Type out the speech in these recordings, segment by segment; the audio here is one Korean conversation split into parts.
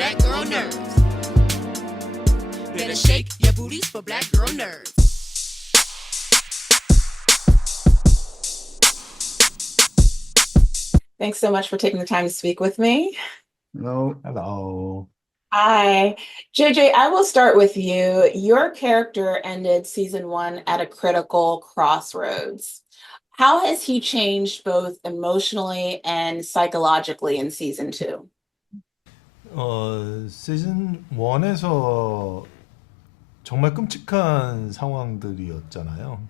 black girl nerves. Better shake your booties for black girl nerves. Thanks so much for taking the time to speak with me. Hello. Hello. Hi. JJ, I will start with you. Your character ended season one at a critical crossroads. How has he changed both emotionally and psychologically in season two? 시즌 1에서 정말 끔찍한 상황들이었잖아요.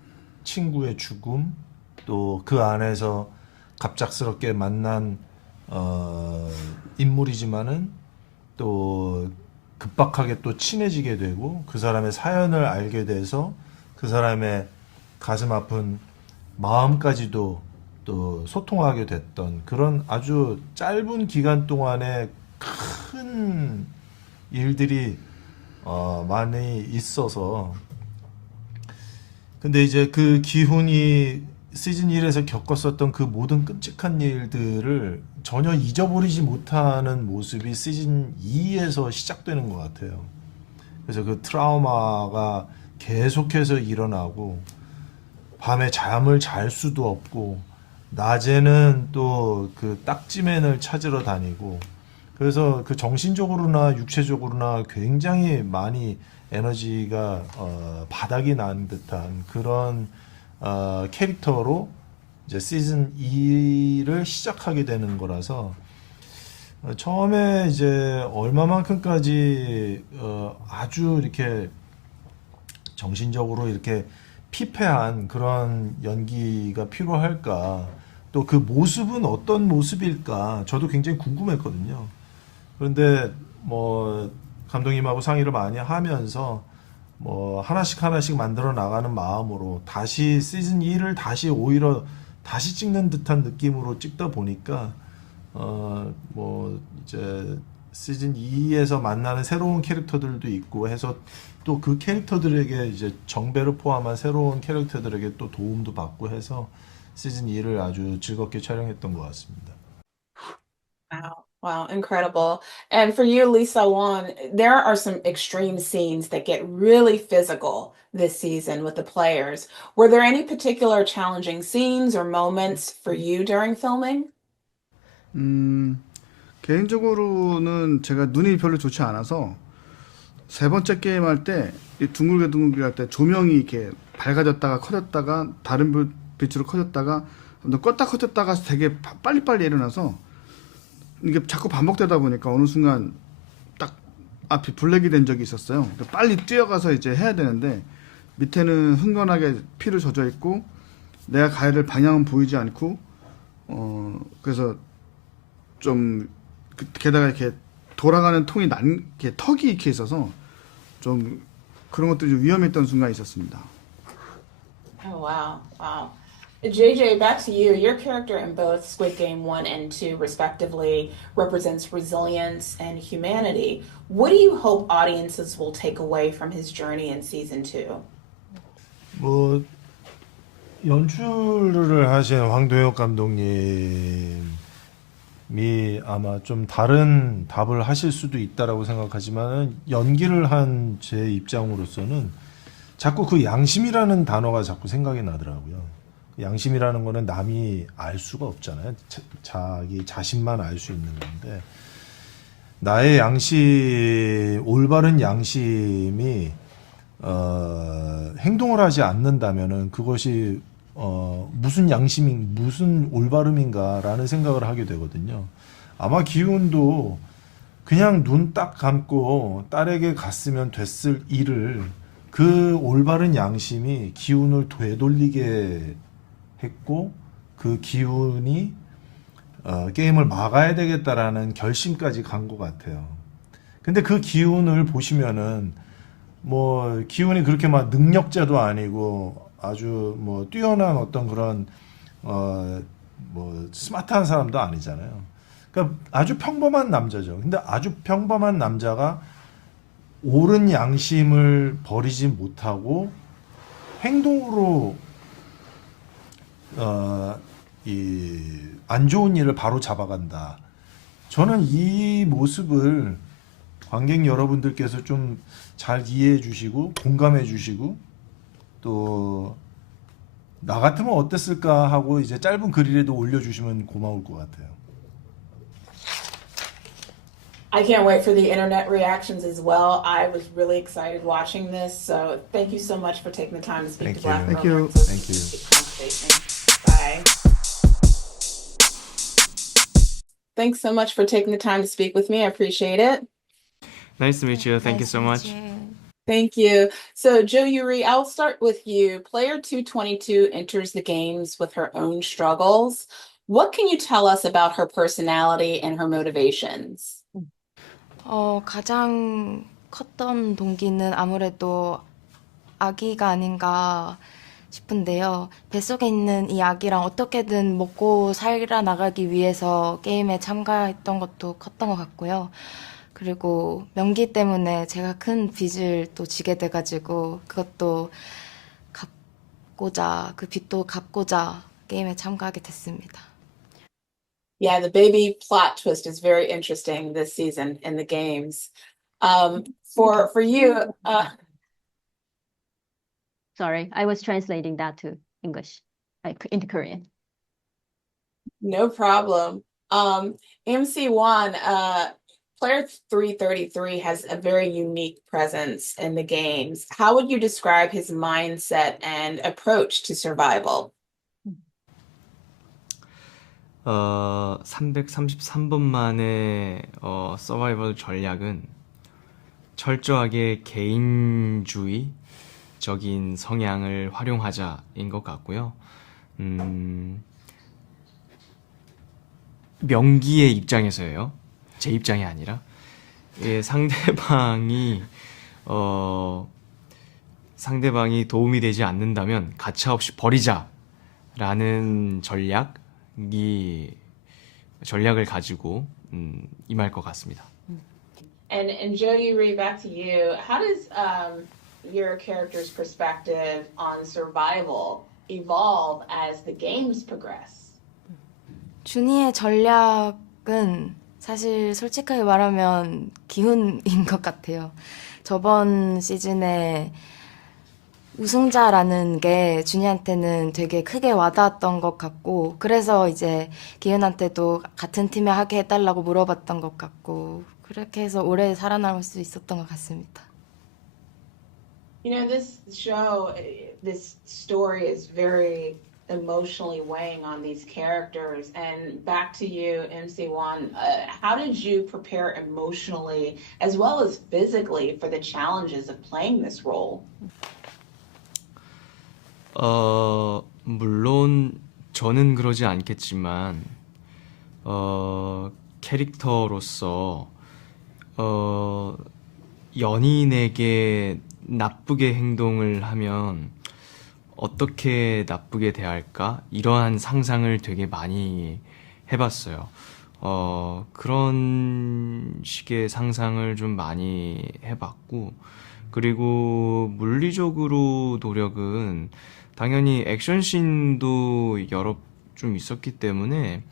친구의 죽음, 또 그 안에서 갑작스럽게 만난 인물이지만은 또 급박하게 또 친해지게 되고 그 사람의 사연을 알게 돼서 그 사람의 가슴 아픈 마음까지도 또 소통하게 됐던 그런 아주 짧은 기간 동안에 큰 일들이 많이 있어서 근데 이제 그 기훈이 시즌 1에서 겪었었던 그 모든 끔찍한 일들을 전혀 잊어버리지 못하는 모습이 시즌 2에서 시작되는 것 같아요. 그래서 그 트라우마가 계속해서 일어나고 밤에 잠을 잘 수도 없고 낮에는 또 그 딱지맨을 찾으러 다니고 그래서 그 정신적으로나 육체적으로나 굉장히 많이 에너지가 바닥이 난 듯한 그런 캐릭터로 이제 시즌 2를 시작하게 되는 거라서 처음에 이제 얼마만큼까지 아주 이렇게 정신적으로 이렇게 피폐한 그런 연기가 필요할까 또 그 모습은 어떤 모습일까 저도 굉장히 궁금했거든요. 그런데 뭐 감독님하고 상의를 많이 하면서 뭐 하나씩 만들어 나가는 마음으로 다시 시즌 2를 다시 오히려 다시 찍는 듯한 느낌으로 찍다 보니까 뭐 이제 시즌 2에서 만나는 새로운 캐릭터들도 있고 해서 또 그 캐릭터들에게 이제 정배를 포함한 새로운 캐릭터들에게 또 도움도 받고 해서 시즌 2를 아주 즐겁게 촬영했던 것 같습니다. Wow. Wow, incredible. And for you, Lisa Wan, there are some extreme scenes that get really physical this season with the players. Were there any particular challenging scenes or moments for you during filming? 개인적으로는 제가 눈이 별로 좋지 않아서 세 번째 게임 할 때 둥글게 할 때 조명이 이렇게 밝아졌다가 커졌다가 다른 빛으로 커졌다가 껐다 커졌다가 되게 빨리빨리 일어나서 이게 자꾸 반복되다 보니까 어느 순간 딱 앞이 블랙이 된 적이 있었어요. 빨리 뛰어가서 이제 해야 되는데 밑에는 흥건하게 피를 젖어 있고 내가 가야 될 방향은 보이지 않고 그래서 좀 게다가 이렇게 돌아가는 통이 이렇게 턱이 이렇게 있어서 좀 그런 것들이 좀 위험했던 순간이 있었습니다. Oh, wow. Wow. JJ, back to you. Your character in both Squid Game 1 and 2, respectively, represents resilience and humanity. What do you hope audiences will take away from his journey in season 2? 뭐 연출을 하신 황도혁 감독님이 아마 좀 다른 답을 하실 수도 있다라고 생각하지만 연기를 한 제 입장으로서는 자꾸 그 양심이라는 단어가 자꾸 생각이 나더라고요. 양심이라는 거는 남이 알 수가 없잖아요. 자기 자신만 알 수 있는 건데 나의 올바른 양심이 행동을 하지 않는다면은 그것이 무슨 올바름인가라는 생각을 하게 되거든요. 아마 기훈도 그냥 눈 딱 감고 딸에게 갔으면 됐을 일을 그 올바른 양심이 기훈을 되돌리게 했고 그 기훈이 게임을 막아야 되겠다라는 결심까지 간 것 같아요. 근데 그 기훈을 보시면은 뭐 기훈이 그렇게 막 능력자도 아니고 아주 뭐 뛰어난 어떤 그런 뭐 스마트한 사람도 아니잖아요. 그러니까 아주 평범한 남자죠. 근데 아주 평범한 남자가 옳은 양심을 버리지 못하고 행동으로 이 안 좋은 일을 바로 잡아간다. 저는 이 모습을 관객 여러분들께서 좀 잘 이해해 주시고 공감해 주시고 또 나 같으면 어땠을까 하고 이제 짧은 글이라도 올려주시면 고마울 것 같아요. I can't wait for the internet reactions as well. I was really excited watching this, so thank you so much for taking the time to speak to Thank you. Black Thank Girl you. Nerds. Thank you. Conversation. Bye. Thanks so much for taking the time to speak with me. I appreciate it. Nice to meet you. Thank you so much. Thank you. So, Joe Yuri, I'll start with you. Player 222 enters the games with her own struggles. What can you tell us about her personality and her motivations? 가장 컸던 동기는 아무래도 아기가 아닌가 싶은데요. 뱃속에 있는 이 아기랑 어떻게든 먹고 살아나가기 위해서 게임에 참가했던 것도 컸던 것 같고요. 그리고 명기 때문에 제가 큰 빚을 또 지게 돼가지고 그것도 그 빚도 갚고자 게임에 참가하게 됐습니다. Yeah, the baby plot twist is very interesting this season in the games. For you, Sorry, I was translating that to English, like into Korean. no problem. MC1, player 333 has a very unique presence in the games. How would you describe his mindset and approach to survival? 333번만의 서바이벌 전략은 철저하게 개인주의적인 성향을 활용하자인 것 같고요. 명기의 입장에서예요. 제 입장이 아니라 상대방이 도움이 되지 않는다면 가차없이 버리자라는 전략을 가지고 임할 것 같습니다. And Joe Yuri, back to you. How does your character's perspective on survival evolve as the games progress? 준이의 전략은 사실 솔직하게 말하면 기훈인 것 같아요. 저번 시즌에 우승자라는 게 준이한테는 되게 크게 와닿았던 것 같고, 그래서 이제 기훈한테도 같은 팀에 하게 해달라고 물어봤던 것 같고, 그렇게 해서 오래 살아남을 수 있었던 것 같습니다. You know, this show, this story is very emotionally weighing on these characters. And back to you, MC1, how did you prepare emotionally as well as physically for the challenges of playing this role? 물론 저는 그러지 않겠지만 캐릭터로서 연인에게 나쁘게 행동을 하면 어떻게 나쁘게 대할까? 이러한 상상을 되게 많이 해봤어요. 그런 식의 상상을 좀 많이 해봤고, 그리고 물리적으로 노력은 당연히 액션씬도 여러 좀 있었기 때문에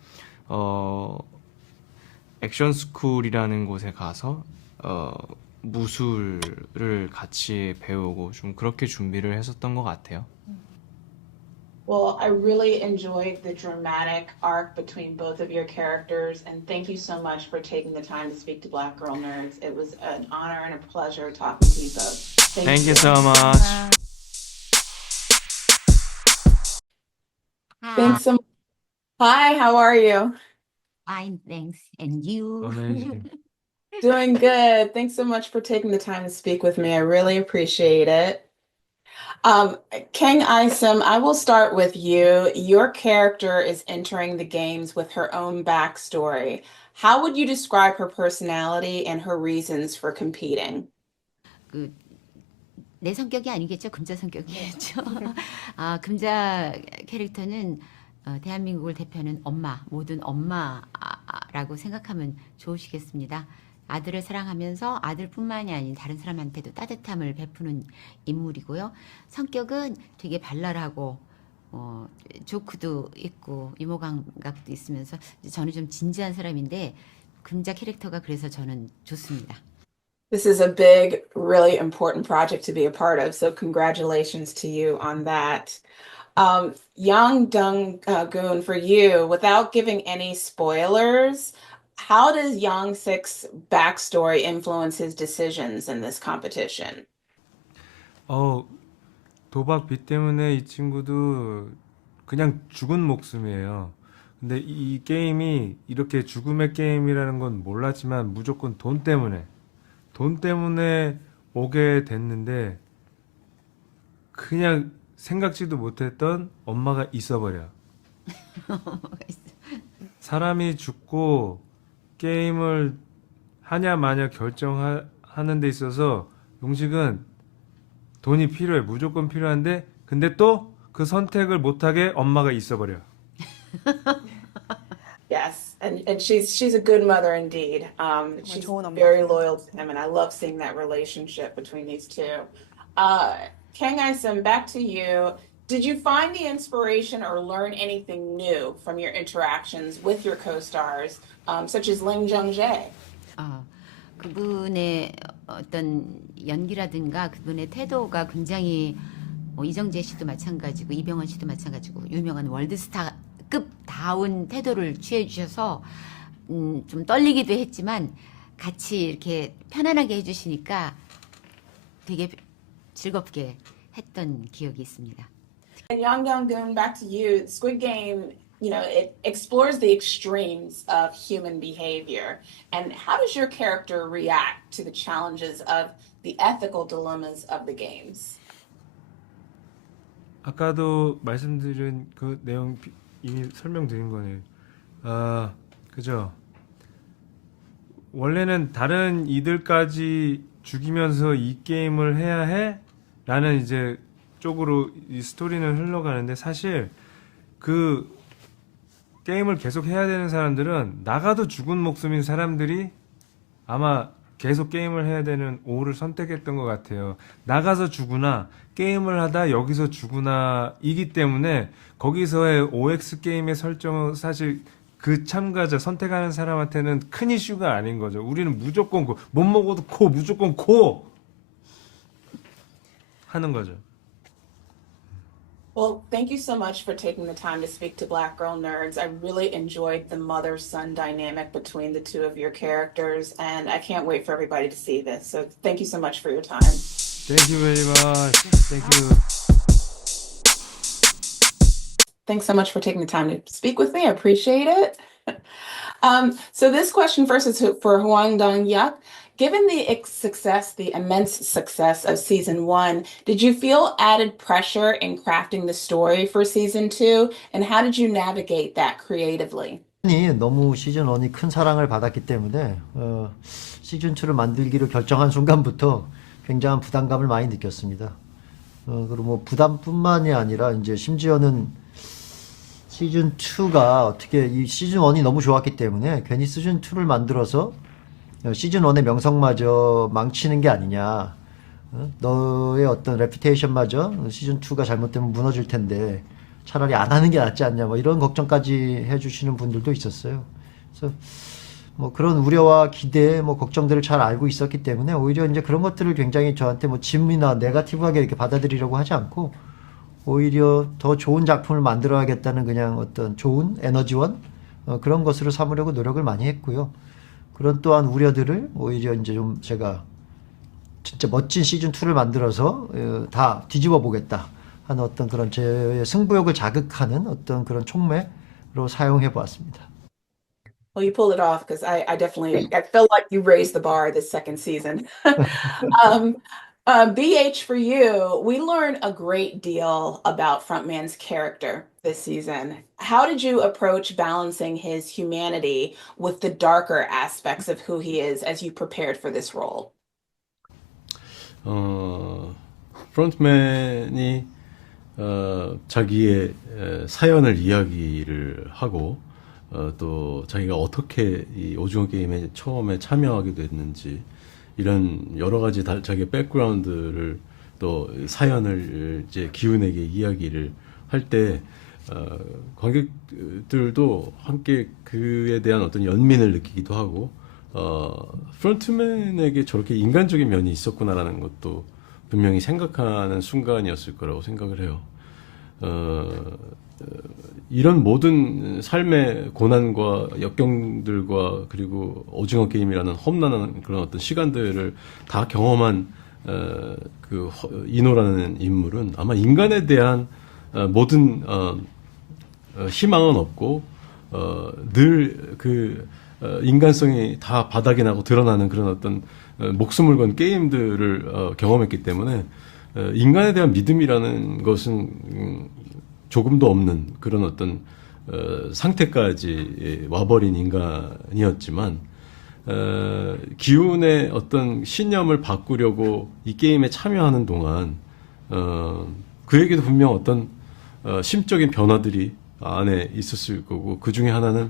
액션 스쿨이라는 곳에 가서 무술을 같이 배우고 좀 그렇게 준비를 했었던 것 같아요. Well, I really enjoyed the dramatic arc between both of your characters, and thank you so much for taking the time to speak to Black Girl Nerds. It was an honor and a pleasure talking to you both. Thank you so much. Thanks so much. Hi, how are you? Fine, thanks. And you? Amazing. Doing good. Thanks so much for taking the time to speak with me. I really appreciate it. Kang Isom, I will start with you. Your character is entering the games with her own backstory. How would you describe her personality and her reasons for competing? 내 성격이 아니겠죠? 금자 성격이겠죠. 금자 캐릭터는 대한민국을 대표하는 엄마, 모든 엄마라고 생각하면 좋으시겠습니다. 아들을 사랑하면서 아들뿐만이 아닌 다른 사람한테도 따뜻함을 베푸는 인물이고요. 성격은 되게 발랄하고 조크도 있고 유머 감각도 있으면서 저는 좀 진지한 사람인데 금자 캐릭터가 그래서 저는 좋습니다. This is a big, really important project to be a part of. So congratulations to you on that. Yang Goon, for you, without giving any spoilers, how does Yang Sik's backstory influence his decisions in this competition? 도박 빚 때문에 이 친구도 그냥 죽은 목숨이에요. 근데 이 게임이 이렇게 죽음의 게임이라는 건 몰랐지만 무조건 돈 때문에 오게 됐는데 그냥 생각지도 못했던 엄마가 있어버려. 사람이 죽고 게임을 하냐 마냐 결정하는 데 있어서 용식은 돈이 필요해. 무조건 필요한데 근데 또 그 선택을 못하게 엄마가 있어버려. Yes, and she's a good mother indeed. She's very loyal to him, and I love seeing that relationship between these two. Kang Isum, back to you. Did you find the inspiration or learn anything new from your interactions with your co-stars, such as Ling Jung-jae? 그분의 어떤 연기라든가 그분의 태도가 굉장히 이정재 씨도 마찬가지고 이병헌 씨도 마찬가지고 유명한 월드스타급다운 태도를 취해 주셔서 좀 떨리기도 했지만 같이 이렇게 편안하게 해주시니까 되게 즐겁게 했던 기억이 있습니다. And Yang Young-gun, back to you. Squid Game, it explores the extremes of human behavior. And how does your character react to the challenges of the ethical dilemmas of the games? 아까도 말씀드린 그 내용 이미 설명드린 거네요. 그죠? 원래는 다른 이들까지 죽이면서 이 게임을 해야 해? 라는 이제 쪽으로 이 스토리는 흘러가는데 사실 그 게임을 계속 해야 되는 사람들은 나가도 죽은 목숨인 사람들이 아마 계속 게임을 해야 되는 O를 선택했던 것 같아요. 나가서 죽으나 게임을 하다 여기서 죽으나 이기 때문에 거기서의 OX 게임의 설정은 사실 그 참가자 선택하는 사람한테는 큰 이슈가 아닌 거죠. 우리는 무조건 고, 못 먹어도 고, 무조건 고 하는 거죠. Well, thank you so much for taking the time to speak to Black Girl Nerds. I really enjoyed the mother-son dynamic between the two of your characters, and I can't wait for everybody to see this. So thank you so much for your time. Thank you very much. Thank you. Thanks so much for taking the time to speak with me. I appreciate it. So this question first is for Hwang Dong-hyuk. Given the immense success of season 1, did you feel added pressure in crafting the story for season 2? And how did you navigate that creatively? 너무 시즌 1이 큰 사랑을 받았기 때문에 시즌 2를 만들기로 결정한 순간부터 굉장한 부담감을 많이 느꼈습니다. 그리고 뭐 부담뿐만이 아니라 이제 심지어는 시즌 2가 어떻게 이 시즌 1이 너무 좋았기 때문에 괜히 시즌 2를 만들어서 시즌 1의 명성마저 망치는 게 아니냐. 너의 어떤 레퓨테이션마저 시즌 2가 잘못되면 무너질 텐데 차라리 안 하는 게 낫지 않냐. 뭐 이런 걱정까지 해주시는 분들도 있었어요. 그래서 뭐 그런 우려와 기대, 뭐 걱정들을 잘 알고 있었기 때문에 오히려 이제 그런 것들을 굉장히 저한테 뭐 짐이나 네거티브하게 이렇게 받아들이려고 하지 않고 오히려 더 좋은 작품을 만들어야겠다는 그냥 어떤 좋은 에너지원 그런 것으로 삼으려고 노력을 많이 했고요. 그런 또한 우려들을 오히려 이제 좀 제가 진짜 멋진 시즌 2를 만들어서 다 뒤집어 보겠다 하는 어떤 그런 제 승부욕을 자극하는 어떤 그런 촉매로 사용해 보았습니다. Well, you pulled it off because I felt like you raised the bar this second season. BH, for you, we learned a great deal about Frontman's character this season. How did you approach balancing his humanity with the darker aspects of who he is as you prepared for this role? 프론트맨이 자기의 사연을 이야기를 하고 또 자기가 어떻게 이 오징어 게임에 처음에 참여하게 됐는지 이런 여러 가지 자기의 백그라운드를 또 사연을 이제 기운에게 이야기를 할 때 관객들도 함께 그에 대한 어떤 연민을 느끼기도 하고 프론트맨에게 저렇게 인간적인 면이 있었구나라는 것도 분명히 생각하는 순간이었을 거라고 생각을 해요. 이런 모든 삶의 고난과 역경들과 그리고 오징어 게임이라는 험난한 그런 어떤 시간들을 다 경험한 이노라는 인물은 아마 인간에 대한 모든 희망은 없고 늘 인간성이 다 바닥이 나고 드러나는 그런 어떤 목숨을 건 게임들을 경험했기 때문에 인간에 대한 믿음이라는 것은 조금도 없는 그런 어떤 상태까지 와버린 인간이었지만 기운의 어떤 신념을 바꾸려고 이 게임에 참여하는 동안 그에게도 분명 어떤 심적인 변화들이 안에 있었을 거고 그 중에 하나는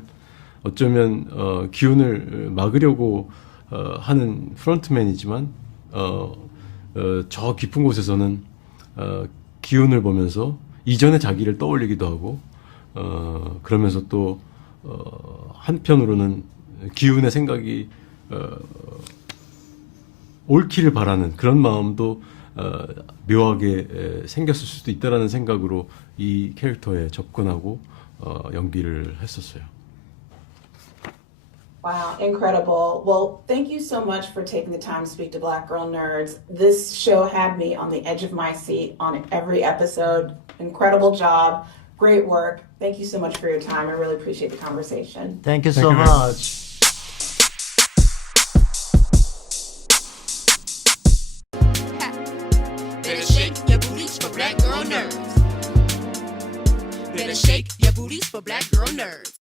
어쩌면 기운을 막으려고 하는 프론트맨이지만 저 깊은 곳에서는 기운을 보면서 이전의 자기를 떠올리기도 하고 그러면서 또 한편으로는 기운의 생각이 옳기를 바라는 그런 마음도 묘하게 생겼을 수도 있다라는 생각으로 이 캐릭터에 접근하고 연기를 했었어요. Wow, incredible. Well, thank you so much for taking the time to speak to Black Girl Nerds. This show had me on the edge of my seat on every episode. Incredible job. Great work. Thank you so much for your time. I really appreciate the conversation. Thank you so much. Better shake your booties for Black Girl Nerds. Better shake your booties for Black Girl Nerds.